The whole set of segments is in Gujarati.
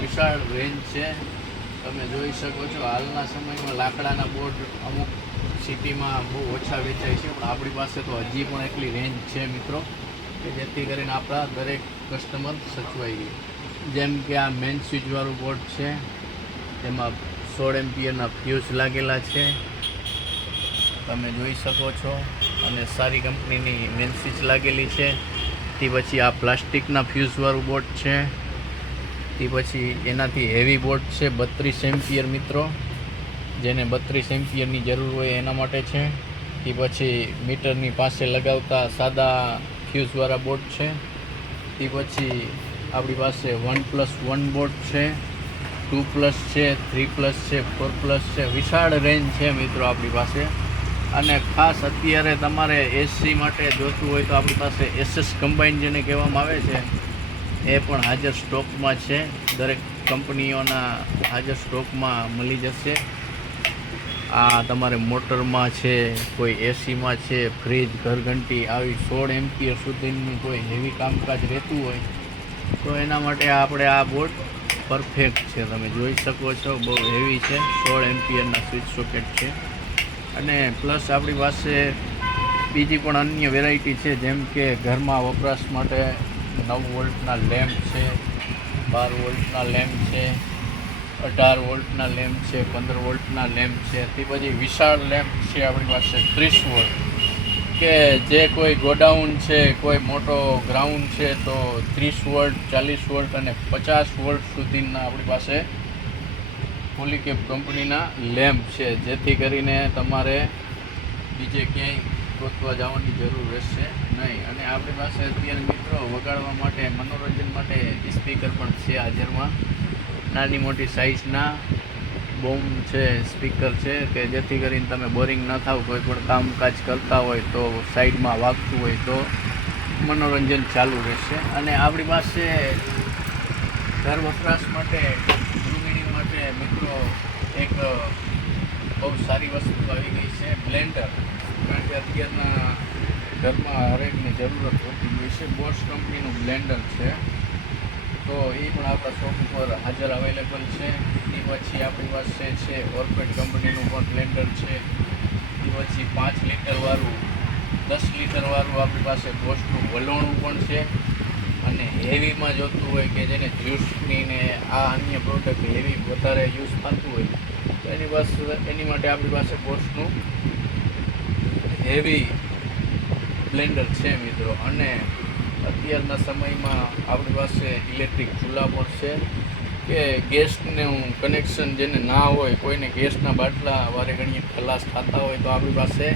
વિશાળ રેન્જ છે. તમે જોઈ શકો છો હાલના સમયમાં લાકડાના બોર્ડ અમુક સિટીમાં બહુ ઓછા વેચાય છે, પણ આપણી પાસે તો હજી પણ એટલી રેન્જ છે મિત્રો કે જેથી કરીને આપણા દરેક કસ્ટમર સચવાઈ ગઈ. જેમ કે આ મેન સ્વિચવાળું બોર્ડ છે, તેમાં 16 એમ્પિયરના ફ્યુઝ લાગેલા છે, તમે જોઈ શકો છો. અને સારી કંપનીની મેન સ્વિચ લાગેલી છે. તે પછી આ પ્લાસ્ટિકના ફ્યુઝવાળું બોર્ડ છે. તે પછી એનાથી હેવી બોર્ડ છે 32 એમ્પિયર મિત્રો, જેને 32 એમ્પિયરની જરૂર હોય એના માટે છે. તે પછી મીટરની પાસે લગાવતા સાદા ફ્યુઝવાળા બોર્ડ છે. તે પછી આપણી પાસે 1+1 બોર્ડ છે, 2+ છે, 3+ છે, 4+ છે. વિશાળ રેન્જ છે મિત્રો આપણી પાસે. અને ખાસ અત્યારે તમારે એસી માટે જોતું હોય તો આપણી પાસે એસએસ કમ્બાઈન જેને કહેવામાં આવે છે એ પણ હાજર સ્ટોકમાં છે. દરેક કંપનીઓના હાજર સ્ટોકમાં મળી જશે. આ તમારે મોટરમાં છે, કોઈ એસીમાં છે, ફ્રીજ, ઘરઘંટી આવી 16 એમ્પિયર સુધીનું કોઈ હેવી કામકાજ રહેતું હોય તો એના માટે આપણે આ બોર્ડ પરફેક્ટ છે. તમે જોઈ શકો છો, બહુ હેવી છે. 16 એમ્પિયરના સ્વિચ સોકેટ છે. અને પ્લસ આપણી પાસે બીજી પણ અન્ય વેરાયટી છે, જેમ કે ઘરમાં વપરાશ માટે 9 વોલ્ટના લેમ્પ છે, 12 વોલ્ટના લેમ્પ છે, 18 વોલ્ટના લેમ્પ છે, 15 વોલ્ટના લેમ્પ છે. તે પછી વિશાળ લેમ્પ છે આપણી પાસે 30 વોલ્ટ, કે જે કોઈ ગોડાઉન છે, કોઈ મોટો ગ્રાઉન્ડ છે તો 30 વોલ્ટ, 40 વોલ્ટ અને 50 વોલ્ટ સુધીના આપણી પાસે પોલીકેપ કંપનીના લેમ્પ છે, જેથી કરીને તમારે બીજે ક્યાંય ગોતવા જવાની જરૂર રહેશે નહીં. અને આપણી પાસે અત્યારે મિત્રો વગાડવા માટે, મનોરંજન માટે સ્પીકર પણ છે હાજરમાં. નાની મોટી સાઇઝના બોમ છે, સ્પીકર છે, કે જેથી કરીને તમે બોરિંગ ન થાવ, કોઈ પણ કામકાજ કરતા હોય તો સાઈડમાં વાગતું હોય તો મનોરંજન ચાલુ રહેશે. અને આપણી પાસે ઘર વપરાશ માટે, ગૃહિણી માટે મિત્રો એક બહુ સારી વસ્તુ આવી ગઈ છે, બ્લેન્ડર. કારણ કે અત્યારના ઘરમાં હરેકની જરૂરત હોતી હોય છે. બોસ કંપનીનું બ્લેન્ડર છે, તો એ પણ આપણા શોપ ઉપર હાજર અવેલેબલ છે. એ પછી આપણી પાસે છે ઓર્પેડ કંપનીનું પણ બ્લેન્ડર છે. એ પછી 5 લીટરવાળું, 10 લીટરવાળું આપણી પાસે બોસનું વલોણું પણ છે. અને હેવીમાં જોતું હોય કે જેને જ્યુસની ને આ અન્ય પ્રોડક્ટ હેવી વધારે યુઝ થતું હોય તો એની માટે આપણી પાસે બોસનું હેવી બ્લેન્ડર છે મિત્રો. અને અત્યારના સમયમાં આપણી પાસે ઇલેક્ટ્રિક ચૂલા પણ છે, કે ગેસનું કનેક્શન જેને ના હોય, કોઈને ગેસના બાટલા વારે ઘણીએ ખલાસ થતા હોય તો આપણી પાસે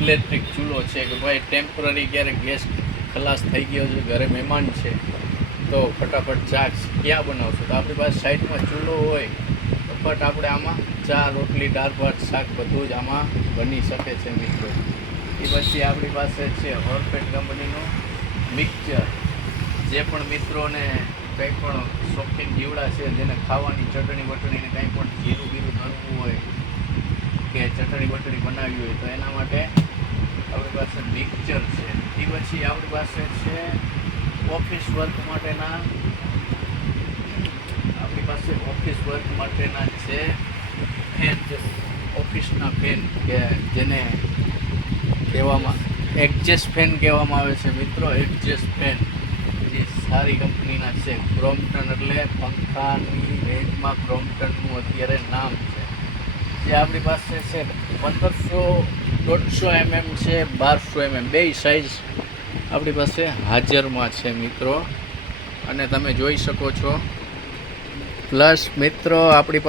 ઇલેક્ટ્રિક ચૂલો છે, કે ભાઈ ટેમ્પરરી ક્યારેક ગેસ ખલાસ થઈ ગયો છે, ઘરે મહેમાન છે તો ફટાફટ ચા ક્યાં બનાવશો, તો આપણી પાસે સાઈડમાં ચૂલો હોય તો ફટ આપણે આમાં ચા, રોટલી, દાળ ભાત, શાક બધું જ આમાં બની શકે છે મિત્રો. એ પછી આપણી પાસે છે ઓર્પેડ કંપનીનું મિક્સચર. જે પણ મિત્રોને કંઈ પણ શોખીન જીવડા છે, જેને ખાવાની ચટણી બટણીને કંઈ પણ જીરું બીરું ધરવું હોય કે ચટણી બટણી બનાવવી હોય તો એના માટે આપણી પાસે મિક્સચર છે. એ પછી આપણી પાસે છે ઓફિસ વર્ક માટેના, આપણી પાસે ઓફિસ વર્ક માટેના છે ફેન, ઓફિસના ફેન, કે જેને કહેવામાં એડજસ્ટ ફેન કહેવામાં આવે છે મિત્રો. એડજસ્ટ ફેન જે સારી કંપનીના છે. ક્રોમ્પ્ટન, એટલે પંખાની રેન્જમાં ક્રોમ્પ્ટનનું અત્યારે નામ છે. જે આપણી પાસે છે 1500 mm છે, 1200 mm, બે સાઇઝ આપણી પાસે હાજરમાં છે મિત્રો. અને તમે જોઈ શકો છો. પ્લસ મિત્રો આપણી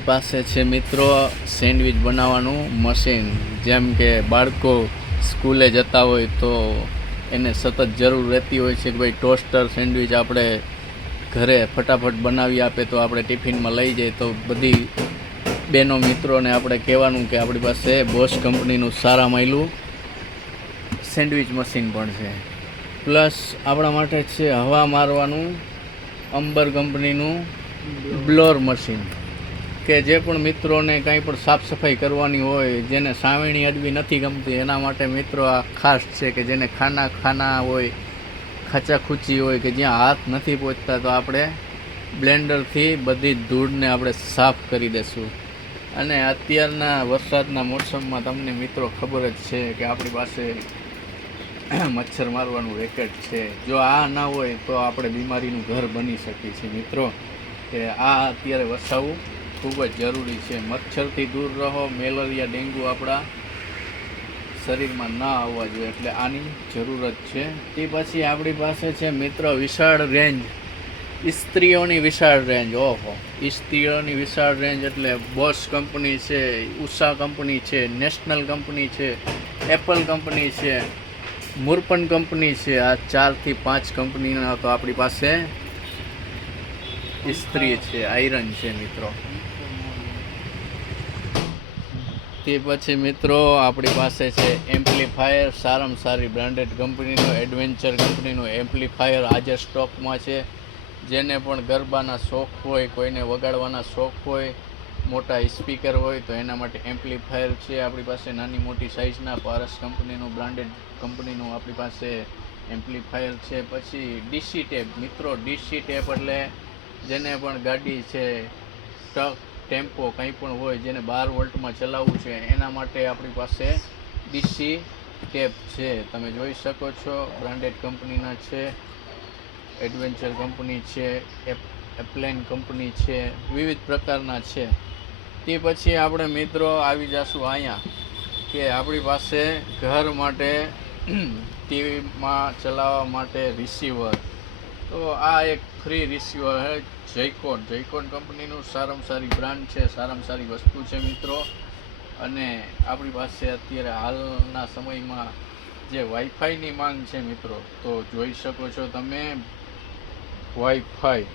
પાસે છે મિત્રો સેન્ડવિચ બનાવવાનું મશીન. જેમ કે બાળકો સ્કૂલે જતા હોય તો એને સતત જરૂર રહેતી હોય છે કે ભાઈ ટોસ્ટર સેન્ડવિચ આપણે ઘરે ફટાફટ બનાવી આપે તો આપણે ટિફિનમાં લઈ જઈએ. તો બધી બહેનો મિત્રોને આપણે કહેવાનું કે આપણી પાસે બોસ કંપનીનું સારા માયલું સેન્ડવિચ મશીન પણ છે. પ્લસ આપણા માટે છે હવા મારવાનું અંબર કંપનીનું બ્લોર મશીન, કે જે પણ મિત્રોને કંઈ પણ સાફ સફાઈ કરવાની હોય, જેને સાવેણી અડવી નથી ગમતી, એના માટે મિત્રો આ ખાસ છે. કે જેને ખાના હોય, ખાચાખૂચી હોય કે જ્યાં હાથ નથી પહોંચતા તો આપણે બ્લેન્ડરથી બધી જ ધૂળને આપણે સાફ કરી દઈશું. અને અત્યારના વરસાદના મોસમમાં તમને મિત્રો ખબર જ છે કે આપણી પાસે મચ્છર મારવાનું રેકેટ છે. જો આ ના હોય તો આપણે બીમારીનું ઘર બની શકીએ છીએ મિત્રો. કે આ અત્યારે વસાવવું ખૂબ જ જરૂરી છે. મચ્છરથી દૂર રહો. મેલેરિયા, ડેન્ગ્યુ આપણા શરીરમાં ના આવવા જોઈએ, એટલે આની જરૂરત છે. તે પછી આપણી પાસે છે મિત્રો વિશાળ રેન્જ, ઇસ્ત્રીઓની વિશાળ રેન્જ. ઓહો, ઇસ્ત્રીઓની વિશાળ રેન્જ એટલે બોસ કંપની છે, ઉષા કંપની છે, નેશનલ કંપની છે, એપલ કંપની છે, મુરપન કંપની છે. આ 4 થી 5 કંપનીના તો આપણી પાસે ઇસ્ત્રી છે, આયરન છે મિત્રો. તે પછી મિત્રો આપણી પાસે છે એમ્પ્લીફાયર, સારામાં સારી બ્રાન્ડેડ કંપનીનું એડવેન્ચર કંપનીનું એમ્પ્લીફાયર આજે સ્ટોકમાં છે. જેને પણ ગરબાના શોખ હોય, કોઈને વગાડવાના શોખ હોય, મોટા સ્પીકર હોય તો એના માટે એમ્પ્લીફાયર છે આપણી પાસે. નાની મોટી સાઇઝના પારસ કંપનીનું બ્રાન્ડેડ કંપનીનું આપણી પાસે એમ્પ્લીફાયર છે. પછી ડીસી ટેપ મિત્રો, ડીસી ટેપ એટલે જેને પણ ગાડી છે, ટ્રક, ટેમ્પો કંઈ પણ હોય જેને 12 વોલ્ટમાં ચલાવવું છે એના માટે આપણી પાસે ડીસી ટેપ છે. તમે જોઈ શકો છો બ્રાન્ડેડ કંપનીના છે, એડવેન્ચર કંપની છે, એપ્લેન કંપની છે, વિવિધ પ્રકારના છે. તે પછી આપણે મિત્રો આવી જશું અહીંયા કે આપણી પાસે ઘર માટે ટીવીમાં ચલાવવા માટે રિસીવર. તો આ એક ફ્રી રિસીવર છે, જયકોન કંપનીનું સારામાં સારી બ્રાન્ડ છે, સારામાં સારી વસ્તુ છે મિત્રો. અને આપણી પાસે અત્યારે હાલના સમયમાં જે વાઈફાઈની માંગ છે મિત્રો, તો જોઈ શકો છો તમે વાઈફાઈ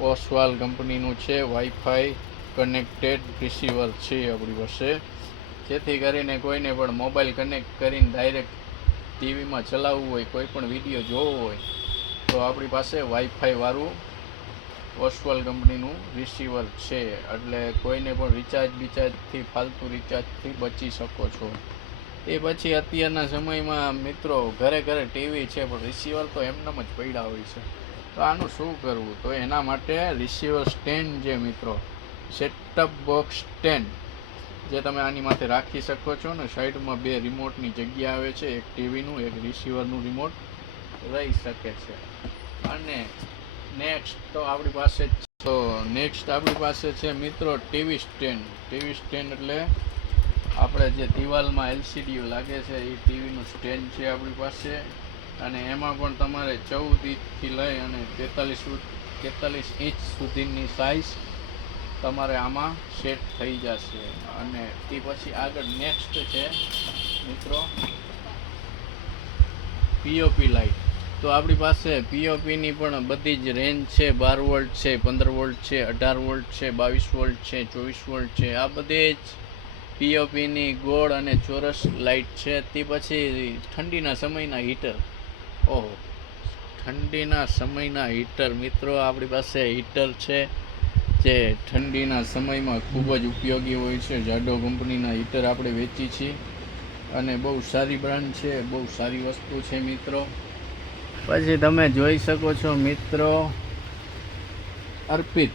ઓસવાલ કંપનીનું છે, વાઈફાઈ કનેક્ટેડ રિસીવર છે આપણી પાસે. જેથી કરીને કોઈને પણ મોબાઈલ કનેક્ટ કરીને ડાયરેક્ટ ટીવીમાં ચલાવવું હોય, કોઈ પણ વિડીયો જોવો હોય તો આપણી પાસે વાઈફાઈ વાળું ઓસવાલ કંપનીનું રિસીવર છે. એટલે કોઈને પણ રિચાર્જથી ફાલતુ રિચાર્જથી બચી શકો છો. એ પછી અત્યારના સમયમાં મિત્રો ઘરે ઘરે ટીવી છે પણ રિસીવર તો એમનેમ જ પડ્યા હોય છે. તો આનું શું કરવું? તો એના માટે રિસીવર સ્ટેન્ડ છે મિત્રો, સેટઅપ બોક્સ સ્ટેન્ડ, જે તમે આની માથે રાખી શકો છો ને. સાઈડમાં 2 રિમોટની જગ્યા આવે છે, એક ટીવીનું, એક રિસીવરનું રિમોટ રહી શકે છે. અને નેક્સ્ટ આપણી પાસે છે મિત્રો ટીવી સ્ટેન્ડ. ટીવી સ્ટેન્ડ એટલે આપણે જે દિવાલમાં LCD લાગે છે એ ટીવીનું સ્ટેન્ડ છે આપણી પાસે. અને એમાં પણ તમારે 14 ઇંચથી લઈ અને 43 ઇંચ સુધીની સાઇઝ તમારે આમાં સેટ થઈ જશે. અને તે પછી આગળ નેક્સ્ટ છે મિત્રો પીઓપી લાઇટ. તો આપણી પાસે પીઓપીની પણ બધી જ રેન્જ છે. 12 વોલ્ટ છે, 15 વોલ્ટ છે, 18 વોલ્ટ છે, 22 વોલ્ટ છે, 24 વોલ્ટ છે. આ બધી જ પીઓપીની ગોળ અને ચોરસ લાઇટ છે. તે પછી ઠંડીના સમયના હીટર. ઓહો, ઠંડીના સમયના હીટર મિત્રો, આપણી પાસે હીટર છે જે ઠંડીના સમયમાં ખૂબ જ ઉપયોગી હોય છે. જાડો કંપનીના હીટર આપણે વેચી છીએ અને બહુ સારી બ્રાન્ડ છે, બહુ સારી વસ્તુ છે મિત્રો. પછી તમે જોઈ શકો છો મિત્રો અર્પિત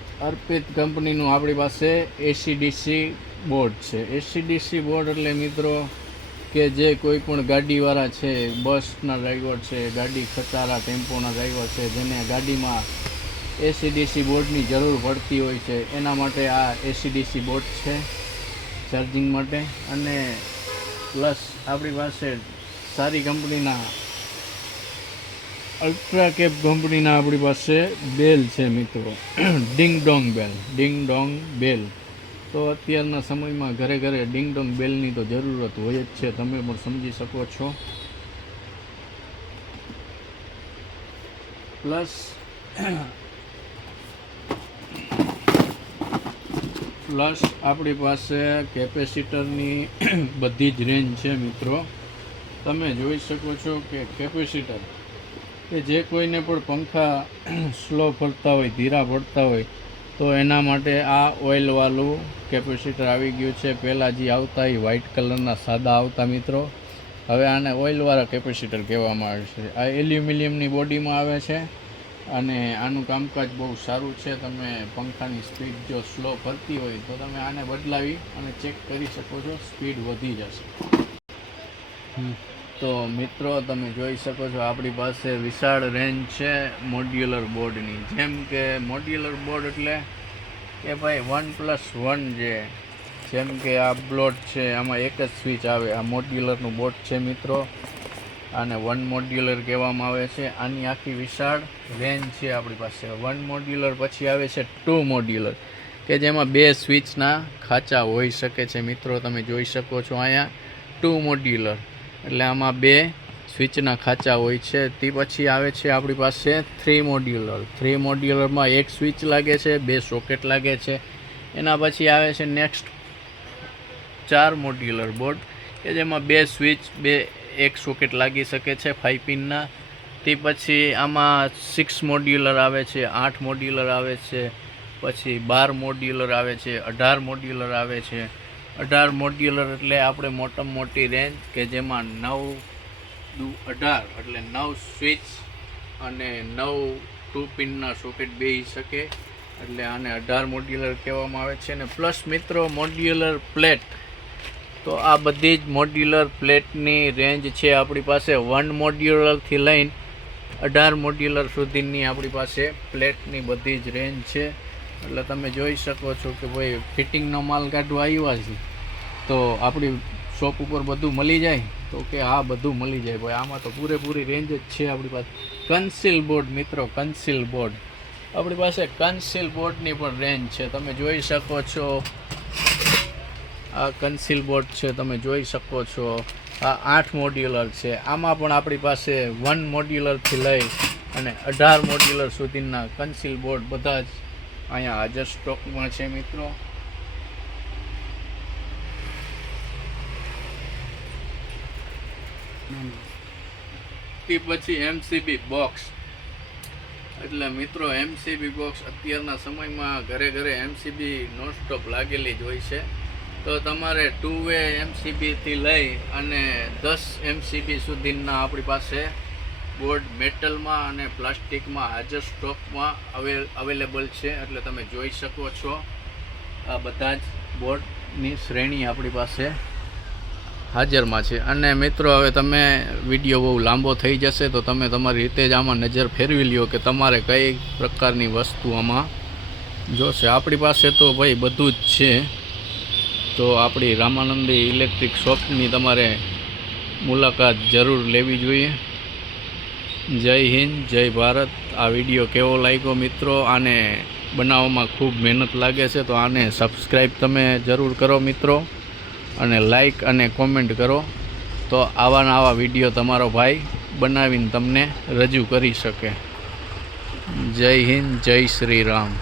કંપનીનું આપણી પાસે AC/DC બોર્ડ છે. AC/DC બોર્ડ એટલે મિત્રો કે જે કોઈ પણ ગાડીવાળા છે, બસના ડ્રાઈવર છે, ગાડી ખટારા ટેમ્પોના ડ્રાઈવર છે, જેને ગાડીમાં AC/DC બોર્ડની જરૂર પડતી હોય છે, એના માટે આ AC/DC બોર્ડ છે ચાર્જિંગ માટે. અને પ્લસ આપણી પાસે સારી કંપનીના અલ્ટ્રાકેપ કંપનીના આપણી પાસે બેલ છે મિત્રો, ડિંગ ડોંગ બેલ. તો અત્યારના સમયમાં ઘરે ઘરે ડિંગ ડોંગ બેલની તો જરૂરત હોય જ છે, તમે પણ સમજી શકો છો. પ્લસ આપણી પાસે કેપેસિટરની બધી જ રેન્જ છે મિત્રો. તમે જોઈ શકો છો કે કેપેસિટર કે જે કોઈને પણ પંખા સ્લો ફરતા હોય, ધીરા પડતા હોય તો એના માટે આ ઓઇલવાળું કેપેસિટર આવી ગયું છે. પહેલાં જે આવતા એ વ્હાઇટ કલરના સાદા આવતા મિત્રો, હવે આને ઓઇલવાળા કેપેસિટર કહેવામાં આવે છે. આ એલ્યુમિનિયમની બોડીમાં આવે છે અને આનું કામકાજ બહુ સારું છે. તમે પંખાની સ્પીડ જો સ્લો કરતી હોય તો તમે આને બદલાવી અને ચેક કરી શકો છો, સ્પીડ વધી જશે. તો મિત્રો તમે જોઈ શકો છો આપણી પાસે વિશાળ રેન્જ છે મોડ્યુલર બોર્ડની. જેમ કે મોડ્યુલર બોર્ડ એટલે કે ભાઈ 1+1 જેમ કે આ બ્લોડ છે, આમાં એક જ સ્વિચ આવે. આ મોડ્યુલરનું બોર્ડ છે મિત્રો, આને 1 મોડ્યુલર કહેવામાં આવે છે. આની આખી વિશાળ રેન્જ છે આપણી પાસે. 1 મોડ્યુલર પછી આવે છે 2 મોડ્યુલર કે જેમાં 2 સ્વિચના ખાંચા હોઈ શકે છે મિત્રો. તમે જોઈ શકો છો અહીંયા 2 મોડ્યુલર એટલે આમાં 2 સ્વિચના ખાંચા હોય છે. તે પછી આવે છે આપણી પાસે 3 મોડ્યુલર. 3 મોડ્યુલરમાં એક સ્વિચ લાગે છે, 2 સોકેટ લાગે છે. એના પછી આવે છે નેક્સ્ટ 4 મોડ્યુલર બોર્ડ કે જેમાં 2 સ્વિચ, 1 સોકેટ લાગી શકે છે 5 પિનના. તે પછી આમાં 6 મોડ્યુલર આવે છે, 8 મોડ્યુલર આવે છે, પછી 12 મોડ્યુલર આવે છે, 18 મોડ્યુલર આવે છે. 18 મોડ્યુલર એટલે આપણે મોટામાં મોટી રેન્જ કે જેમાં 9 દુ 18 એટલે 9 સ્વિચ અને 9 2 પિનના સોકેટ બેસી શકે એટલે આને 18 મોડ્યુલર કહેવામાં આવે છે. અને પ્લસ મિત્રો મોડ્યુલર પ્લેટ, તો આ બધી જ મોડ્યુલર પ્લેટની રેન્જ છે આપણી પાસે 1 મોડ્યુલરથી લઈને 18 મોડ્યુલર સુધીની આપણી પાસે પ્લેટની બધી જ રેન્જ છે. એટલે તમે જોઈ શકો છો કે ભાઈ ફિટિંગનો માલ કાઢવા આવ્યા છે તો આપણી શોપ ઉપર બધું મળી જાય, તો કે હા બધું મળી જાય ભાઈ. આમાં તો પૂરેપૂરી રેન્જ જ છે આપણી પાસે. કન્સીલ બોર્ડ મિત્રો, કન્સીલ બોર્ડ આપણી પાસે કન્સીલ બોર્ડની પણ રેન્જ છે. તમે જોઈ શકો છો આ કન્સીલ બોર્ડ છે, તમે જોઈ શકો છો. આ 8 મોડ્યુલર છે. આમાં પણ આપણી પાસે 1 મોડ્યુલરથી લઈ અને 18 મોડ્યુલર સુધીના કન્સીલ બોર્ડ બધા જ અહીંયા હાજર સ્ટોકમાં છે મિત્રો. તે પછી MCB બોક્સ એટલે મિત્રો MCB બોક્સ અત્યારના સમયમાં ઘરે ઘરે MCB નોનસ્ટોપ લાગેલી જ હોય છે. તો તમારે 2-વે MCBથી લઈ અને 10 MCB સુધીના આપણી પાસે બોર્ડ મેટલમાં અને પ્લાસ્ટિકમાં હાજર સ્ટોકમાં અવેલેબલ છે. એટલે તમે જોઈ શકો છો આ બધા જ બોર્ડની શ્રેણી આપણી પાસે હાજરમાં છે. અને મિત્રો હવે તમે વિડીયો બહુ લાંબો થઈ જશે તો તમે તમારી રીતે જ આમાં નજર ફેરવી લ્યો કે તમારે કઈ પ્રકારની વસ્તુ આમાં જોશે. આપણી પાસે તો ભાઈ બધું જ છે. તો આપણી રામાનંદી ઇલેક્ટ્રિક શોપની તમારે મુલાકાત જરૂર લેવી જોઈએ. જય હિન્દ, જય ભારત. આ વિડીયો કેવો લાગ્યો મિત્રો? આને બનાવવામાં ખૂબ મહેનત લાગે છે, તો આને સબસ્ક્રાઈબ તમે જરૂર કરો મિત્રો, અને લાઈક અને કોમેન્ટ કરો, તો આવા વિડીયો તમારો ભાઈ બનાવીને તમને રજૂ કરી શકે. જય હિન્દ, જય શ્રી રામ.